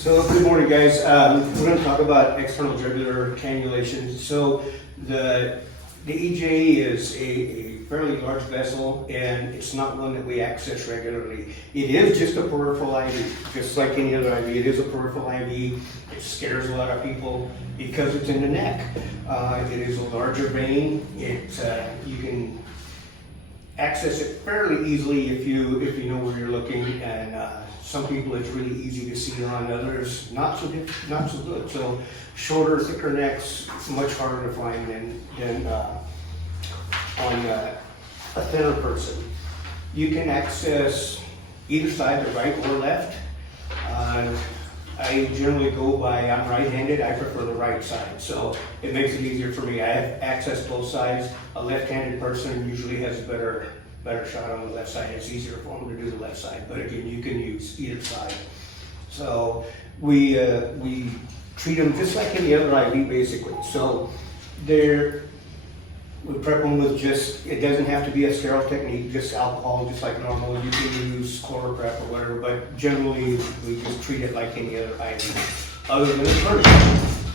So good morning, guys. We're going to talk about external jugular cannulation. So the EJ is a fairly large vessel, and it's not one that we access regularly. It is just a peripheral IV, just like any other IV. It is a peripheral IV. It scares a lot of people because it's in the neck. It is a larger vein. You can access it fairly easily if you know where you're looking, and some people it's really easy to see, on others not so good. So shorter, thicker necks, much harder to find than on a thinner person. You can access either side, the right or left. I generally go by, I'm right-handed, I prefer the right side, so it makes it easier for me. I have access both sides. A left-handed person usually has a better shot on the left side. It's easier for them to do the left side, but again, you can use either side. So we treat them just like any other IV, basically. So we prep them with it doesn't have to be a sterile technique, just alcohol, just like normal. You can use chloroprep or whatever, but generally we just treat it like any other IV, other than a tourniquet.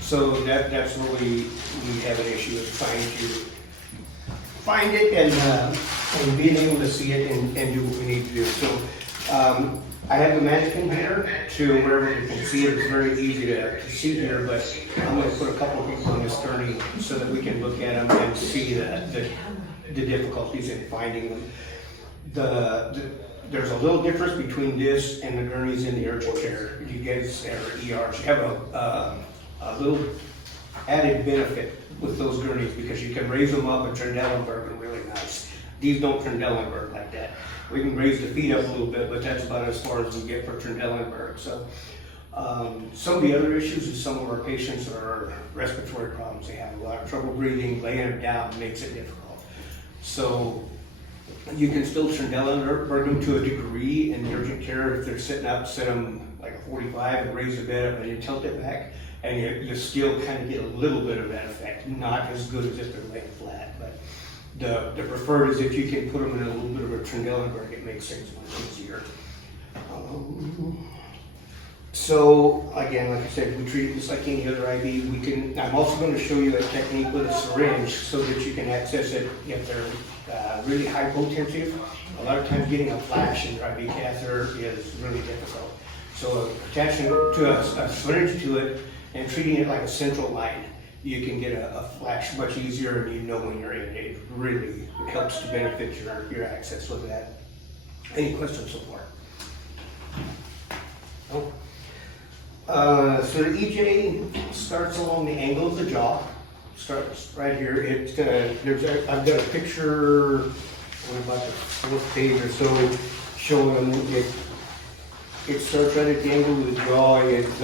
So that's where we have an issue, is trying to find it and being able to see it and do what we need to do. So I have the mannequin here to wherever you can see it. It's very easy to see here, but I'm going to put a couple of people on this gurney so that we can look at them and see the difficulties in finding them. There's a little difference between this and the gurneys in the urgent care. You guys are ERs. You have a little added benefit with those gurneys because you can raise them up, and Trendelenburg are really nice. These don't Trendelenburg like that. We can raise the feet up a little bit, but that's about as far as we get for Trendelenburg. So some of the other issues is some of our patients are respiratory problems. They have a lot of trouble breathing. Laying them down makes it difficult. So you can still Trendelenburg them to a degree in the urgent care. If they're sitting up, set them like a 45 and raise the bed up and you tilt it back, and you still kind of get a little bit of that effect. Not as good as if they're laying flat, but the preferred is if you can put them in a little bit of a Trendelenburg, it makes things much easier. So again, like I said, we treat it just like any other IV. I'm also going to show you a technique with a syringe so that you can access it if they're really hypotensive. A lot of times getting a flash in your IV catheter is really difficult. So attaching to a syringe to it and treating it like a central line, you can get a flash much easier, and you know when you're in. It really helps to benefit your access with that. Any questions so far? No? So the EJ starts along the angle of the jaw. Starts right here. I've got a picture on about the fourth page or so showing it. It starts right at the angle of the jaw. It's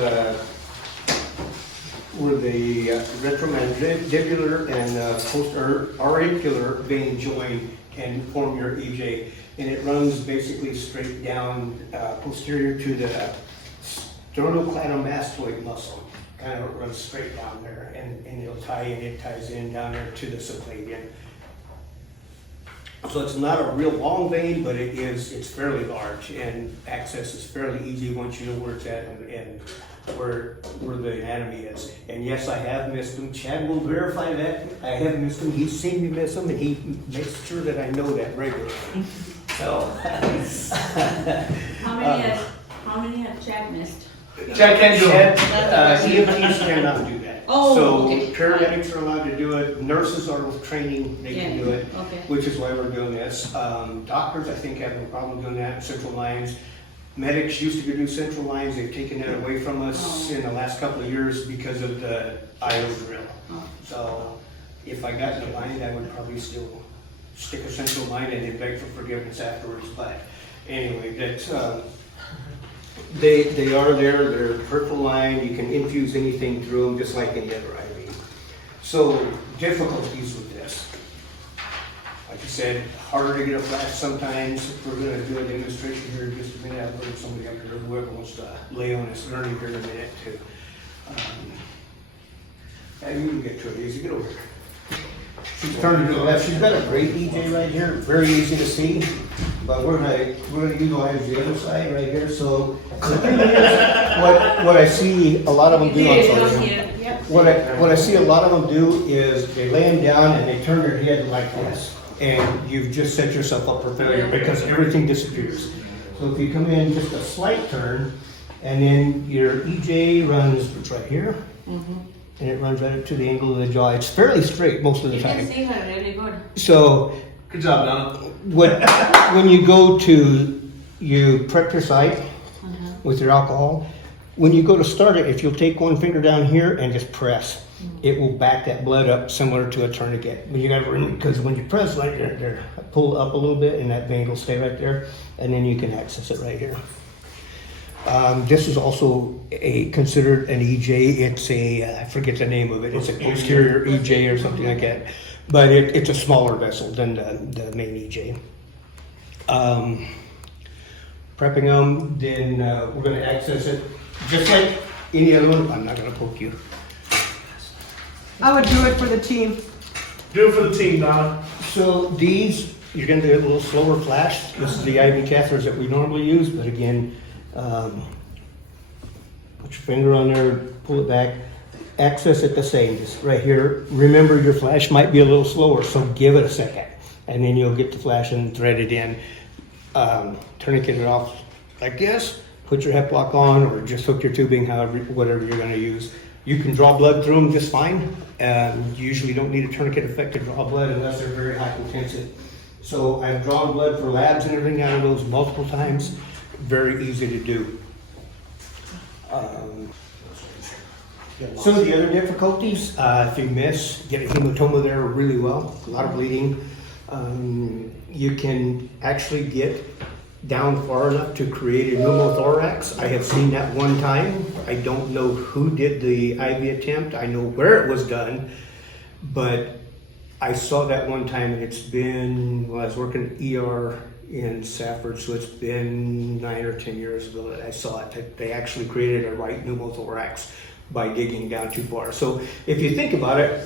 where the retromandibular and post-auricular vein join and form your EJ, and it runs basically straight down posterior to the sternocleidomastoid muscle. Kind of runs straight down there, and it'll tie in. It ties in down there to the subclavian. So it's not a real long vein, but it's fairly large, and access is fairly easy once you know where it's at and where the anatomy is. And yes, I have missed them. Chad will verify that. I have missed them. He's seen me miss them, and he makes sure that I know that regularly. So how many have Chad missed? Chad can do it. EMTs cannot do that. Oh, so okay. paramedics are allowed to do it. Nurses are with training, they can do it, okay. which is why we're doing this. Doctors, I think, have no problem doing that. Central lines. Medics used to do central lines. They've taken that away from us in the last couple of years because of the IO drill. Oh. So if I got in a bind, I would probably still stick a central line and then beg for forgiveness afterwards. But anyway, that's they are there. They're peripheral line. You can infuse anything through them, just like any other IV. So difficulties with this. Like I said, harder to get a flash sometimes. We're going to do a demonstration here in just a minute. I'll bring somebody up here, whoever wants to lay on this gurney here in a minute too. You can get to it easy. Get over here. She's turned to the left. She's got a great EJ right here. Very easy to see. but we're gonna utilize the other side right here, so the thing is, what I see a lot of them do, I'm sorry. Yep. What I see a lot of them do is they lay them down and they turn their head like this. And you've just set yourself up for failure because everything disappears. So if you come in just a slight turn, and then your EJ runs right here, and it runs right up to the angle of the jaw. It's fairly straight most of the You can time. see her really good. So Good job, Donna. when you go to, you prep your site with your alcohol. When you go to start it, if you'll take one finger down here and just press, it will back that blood up similar to a tourniquet. When you got because when you press like there, pull up a little bit and that vein will stay right there, and then you can access it right here. This is also considered an EJ. It's I forget the name of it. It's a posterior EJ or something like that. But it's a smaller vessel than the main EJ. Prepping them, then we're going to access it just like any other one. I'm not going to poke you. I would do it for the team. Do it for the team, Donna. So these, you're going to do a little slower flash. This is the IV catheters that we normally use, but again, put your finger on there, pull it back, access it the same, just right here. Remember your flash might be a little slower, so give it a second, and then you'll get the flash and thread it in. Tourniquet it off like this, put your hep lock on, or just hook your tubing, whatever you're going to use. You can draw blood through them just fine. You usually don't need a tourniquet effect to draw blood unless they're very hypotensive. So I've drawn blood for labs and everything out of those multiple times. Very easy to do. Some of the other difficulties, if you miss, get a hematoma there really well, a lot of bleeding. You can actually get down far enough to create a pneumothorax. I have seen that one time. I don't know who did the IV attempt. I know where it was done, but I saw that one time, and it's been, well, I was working at ER in Safford, so it's been 9 or 10 years ago that I saw it. They actually created a right pneumothorax by digging down too far. So if you think about it,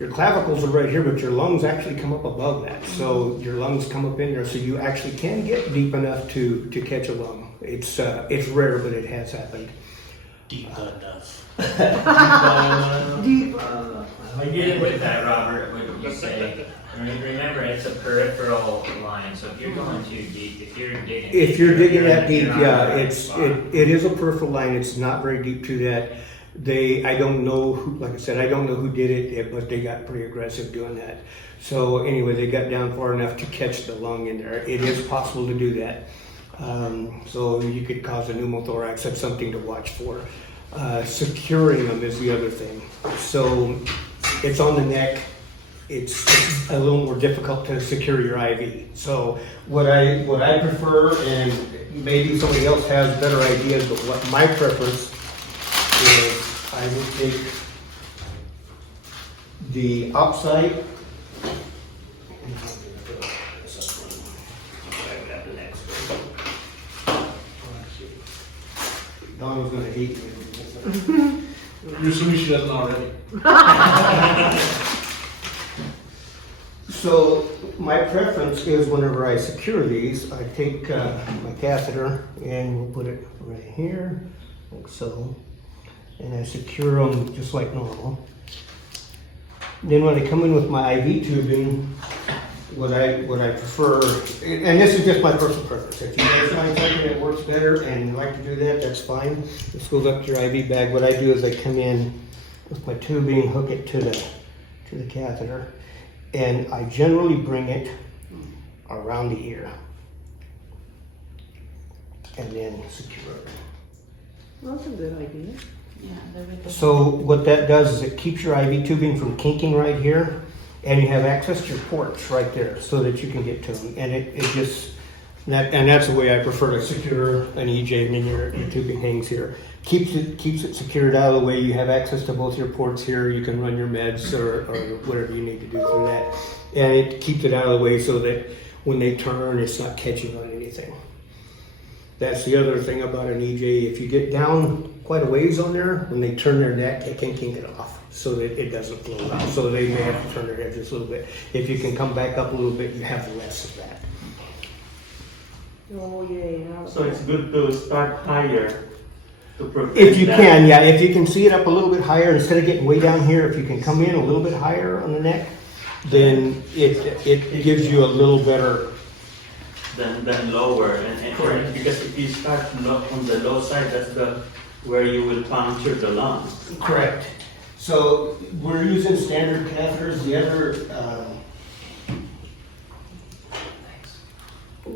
your clavicles are right here, but your lungs actually come up above that. So your lungs come up in there, so you actually can get deep enough to catch a lung. It's rare, but it has happened. Deep enough. Deep. I get it with that, Robert, what you say. Remember, it's a peripheral line, so if you're going too deep, if you're digging... If you're digging that deep, you're yeah, on the right it spot. is a peripheral line. It's not very deep to that. I don't know who, like I said, I don't know who did it, but they got pretty aggressive doing that. So anyway, they got down far enough to catch the lung in there. It is possible to do that. So you could cause a pneumothorax. That's something to watch for. Securing them is the other thing. So it's on the neck. It's a little more difficult to secure your IV. So what I prefer, and maybe somebody else has better ideas, but what my preference is, I would take the upside. Donna's gonna hate me. You're assuming she doesn't already. So my preference is whenever I secure these, I take my catheter and we'll put it right here, like so, and I secure them just like normal. Then when I come in with my IV tubing, what I prefer, and this is just my personal preference. If you guys find something that works better and like to do that, that's fine. This goes up to your IV bag. What I do is I come in with my tubing, hook it to the catheter, and I generally bring it around the ear and then secure it. That's a good idea. Yeah, there we go. So what that does is it keeps your IV tubing from kinking right here, and you have access to your ports right there so that you can get to them. And it just, and that's the way I prefer to secure an EJ, and then your tubing hangs here. Keeps it secured out of the way. You have access to both your ports here. You can run your meds or whatever you need to do through that. And it keeps it out of the way so that when they turn, it's not catching on anything. That's the other thing about an EJ. If you get down quite a ways on there, when they turn their neck, they can kink it off so that it doesn't flow out. So they may have to turn their head just a little bit. If you can come back up a little bit, you have less of that. Oh, yeah. So it's good to start higher to prevent If you that. can, yeah, if you can see it up a little bit higher, instead of getting way down here, if you can come in a little bit higher on the neck, then it gives you a little better. Then lower, and Correct. because if you start on the low side, that's where you will puncture the lung. Correct. So we're using standard catheters.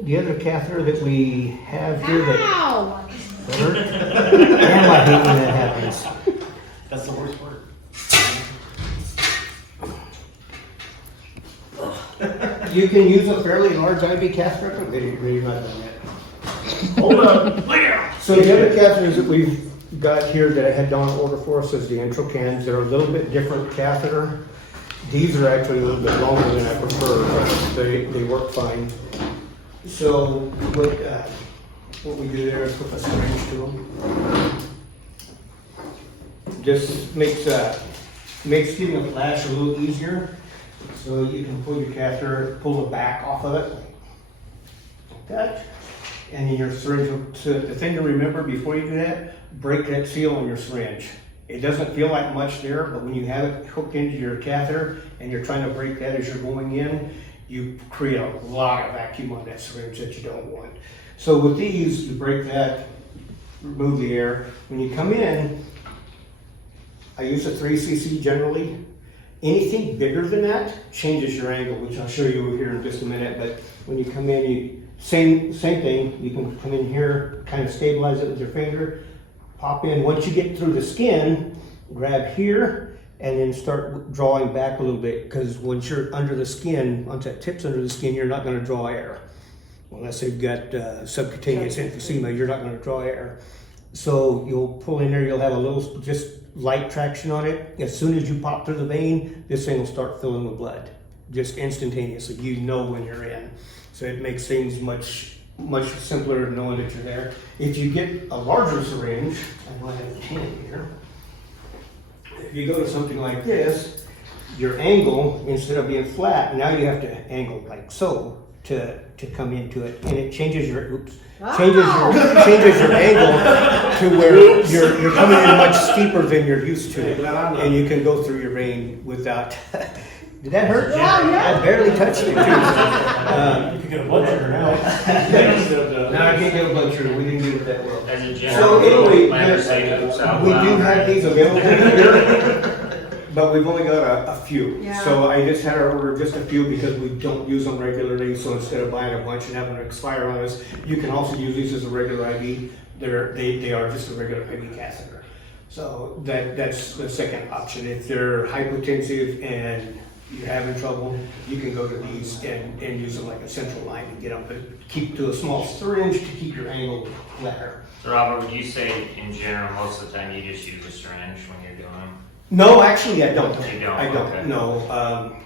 The other catheter that we have here that Ow! damn, I hate when that happens. That's the worst part. You can use a fairly large IV catheter, but they're not done yet. Hold up. So the other catheters that we've got here that I had Dawn order for us is the Introcans. They're a little bit different catheter. These are actually a little bit longer than I prefer, but they work fine. So what we do there is put a syringe to them. Just makes getting a flash a little easier. So you can pull your catheter, pull the back off of it, like that. And then your syringe, so the thing to remember before you do that, break that seal on your syringe. It doesn't feel like much there, but when you have it hooked into your catheter and you're trying to break that as you're going in, you create a lot of vacuum on that syringe that you don't want. So with these, you break that, remove the air. When you come in, I use a 3 cc generally. Anything bigger than that changes your angle, which I'll show you here in just a minute. But when you come in, same thing. You can come in here, kind of stabilize it with your finger, pop in. Once you get through the skin, grab here, and then start drawing back a little bit. Because once you're under the skin, once that tip's under the skin, you're not going to draw air. Unless they've got subcutaneous emphysema, you're not going to draw air. So you'll pull in there, you'll have a little, just light traction on it. As soon as you pop through the vein, this thing will start filling with blood. Just instantaneously, you know when you're in. So it makes things much simpler knowing that you're there. If you get a larger syringe, I might have a 10 here. If you go to something like this, your angle, instead of being flat, now you have to angle like so to come into it, and it changes your changes your angle to where you're coming in much steeper than you're used to, and you can go through your vein without. Did that hurt? Yeah. I barely touched it. You can get a blood sugar now. No, I can't get a blood sugar. We didn't do it that well. As a So general, anyway, plan to say oops out we do loud. have these available here, but we've only got a few. Yeah. So I just had to order just a few because we don't use them regularly. So instead of buying a bunch and having them expire on us, you can also use these as a regular IV. They are just a regular IV catheter. So that's the second option. If they're hypotensive and you're having trouble, you can go to these and use them like a central line and get them, but keep to a small syringe to keep your angle flatter. So Robert, would you say in general, most of the time you just use a syringe when you're doing them? No, actually, I don't. You don't? I don't. Okay. No,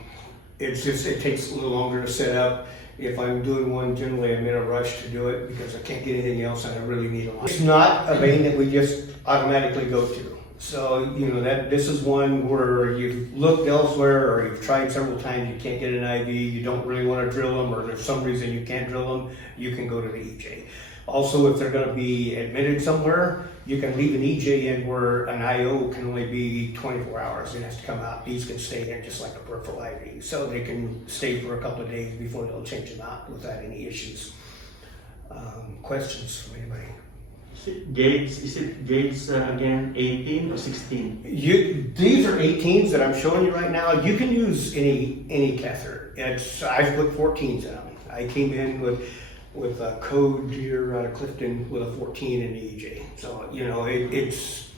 it's just it takes a little longer to set up. If I'm doing one, generally I'm in a rush to do it because I can't get anything else and I really need a line. It's not a vein that we just automatically go to. So, you know, this is one where you've looked elsewhere or you've tried several times, you can't get an IV, you don't really want to drill them, or there's some reason you can't drill them, you can go to the EJ. Also, if they're going to be admitted somewhere, you can leave an EJ in where an IO can only be 24 hours. It has to come out. These can stay in just like a peripheral IV. So they can stay for a couple of days before they'll change them out without any issues. Questions from anybody? Is it gauge again 18 or 16? These are 18s that I'm showing you right now. You can use any catheter. I've put 14s in them. I came in with a code here out of Clifton with a 14 in the EJ. So you know it's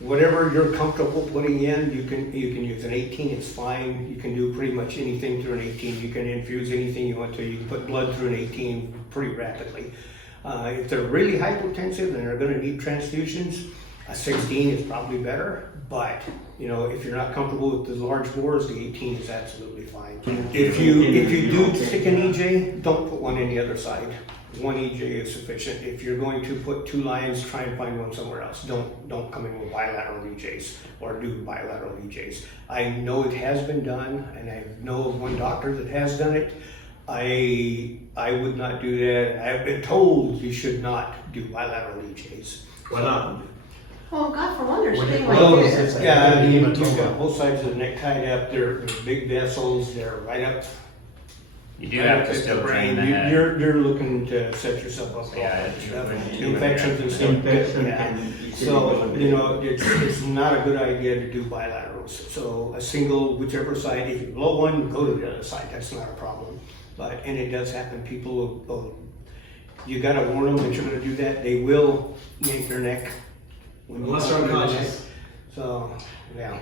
whatever you're comfortable putting in. You can use an 18. It's fine. You can do pretty much anything through an 18. You can infuse anything you want to. You can put blood through an 18 pretty rapidly. If they're really hypotensive and they're going to need transfusions, a 16 is probably better. But you know, if you're not comfortable with the large bores, the 18 is absolutely fine. If you do stick an EJ, don't put one in the other side. One EJ is sufficient. If you're going to put two lines, try and find one somewhere else. Don't come in with bilateral EJs or do bilateral EJs. I know it has been done, and I know of one doctor that has done it. I would not do that. I've been told you should not do bilateral EJs. Why not? Oh, God, for one, they're When staying it like blows, this. it's Yeah, I mean, You've you've got both sides of the neck tied up, they're big vessels, they're right up. You do right have up to at still the drain brain. the head. You're looking to set yourself up for all Yeah, that you stuff. wouldn't- Infections and stuff. Infection Yeah. and So, it's not a good idea to do bilaterals. So a single, whichever side, if you blow one, go to the other side, that's not a problem. But, and it does happen, people, you gotta warn them that you're gonna do that, they will yank their neck. when you Unless touch they're their neck. unconscious. So, yeah,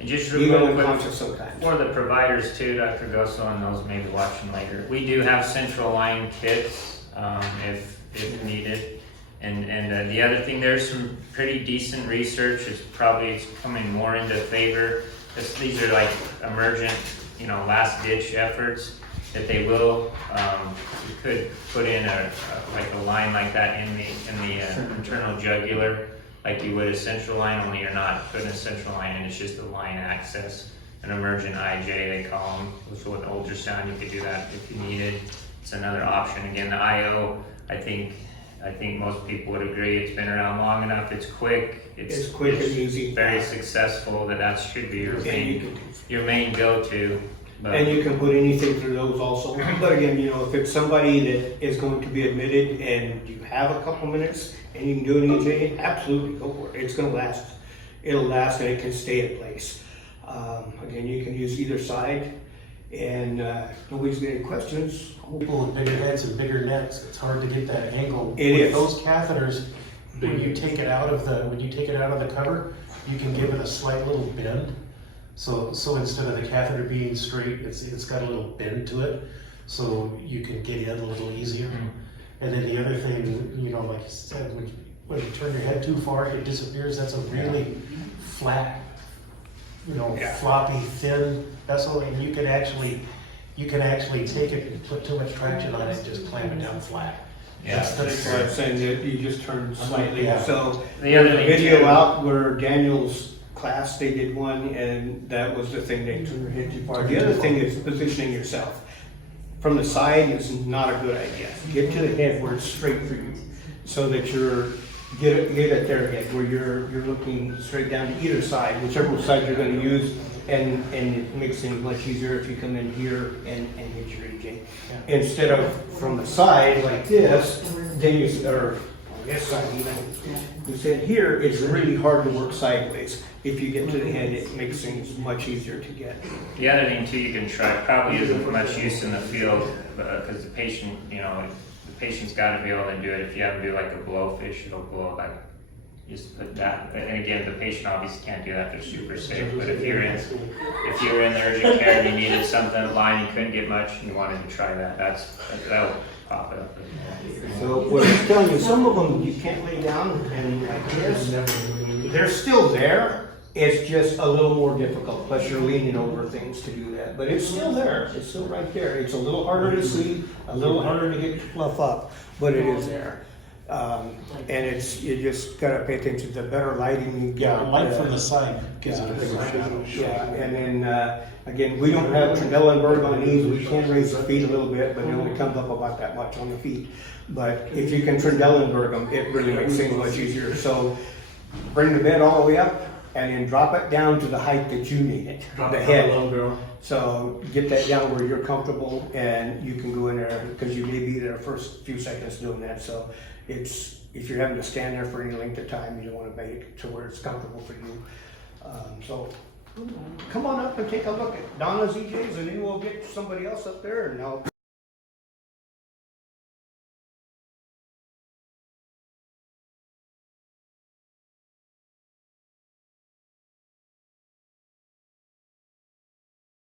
And just even real quick, unconscious sometimes. for the providers too, Dr. Gosso and those maybe watching later, we do have central line kits, if needed. And the other thing, there's some pretty decent research, it's coming more into favor. These are like emergent, last ditch efforts that they will, you could put in like a line like that in the internal jugular, like you would a central line, only you're not putting a central line in, it's just a line access, an emergent IJ they call them. So with ultrasound, you could do that if you needed. It's another option. Again, the IO, I think most people would agree, it's been around long enough, it's quick, It's quick and easy. very successful, that should be your And you main go-to. But And you can put anything through those also. But again, if it's somebody that is going to be admitted and you have a couple minutes and you can do an EJ, absolutely go for it. It's gonna last. It'll last and it can stay in place. Again, you can use either side and if nobody's got any questions. People with bigger heads and bigger necks, it's hard to get that angle. It With is. those catheters, when you take it out of the cover, you can give it a slight little bend. So instead of the catheter being straight, it's got a little bend to it, so you can get in a little easier. And then the other thing, like you said, when you turn your head too far, it disappears. That's a really flat, Yeah. floppy, thin vessel, and you can actually take it and put too much traction on it and just clamp it down flat. Yeah, That's So I'm saying that you just turn slightly. Yeah. So The other there's a thing video too- out where Daniel's class, they did one and that was the thing, they turned their head too far. The other thing is positioning yourself. From the side is not a good idea. Get to the head where it's straight for you, so that get at their head where you're looking straight down to either side, whichever side you're going to use, and it makes things much easier if you come in here and hit your EJ. Instead of from the side like this, then or on this side even, you said here, it's really hard to work sideways. If you get to the head, it makes things much easier to get. The other thing too, you can try, probably isn't much use in the field, because the patient, the patient's gotta be able to do it. If you have to do like a blowfish, it'll blow like, just put that, and again, the patient obviously can't do that, they're super safe, but if you were in the urgent care and you needed something blind, you couldn't get much, and you wanted to try that, that'll pop it up. So what I'm telling you, some of them you can't lay down and like this, they're still there. It's just a little more difficult, plus you're leaning over things to do that. But it's still there, it's still right there. It's a little harder to see, a little harder to get fluff up, but it is there. And you just gotta pay attention to the better lighting you Yeah, get. light from the side gives it a bigger shadow. Yeah, and then, again, we don't have Trendelenburg on these, we can raise the feet a little bit, but it only comes up about that much on the feet. But if you can Trendelenburg them, it really makes things much easier. So bring the bed all the way up and then drop it down to the height that you need it, the head. girl. So get that down where you're comfortable and you can go in there, because you may be there the first few seconds doing that. So if you're having to stand there for any length of time, you don't want to make it to where it's comfortable for you. So come on up and take a look at Donna's EJs, and then we'll get somebody else up there and I'll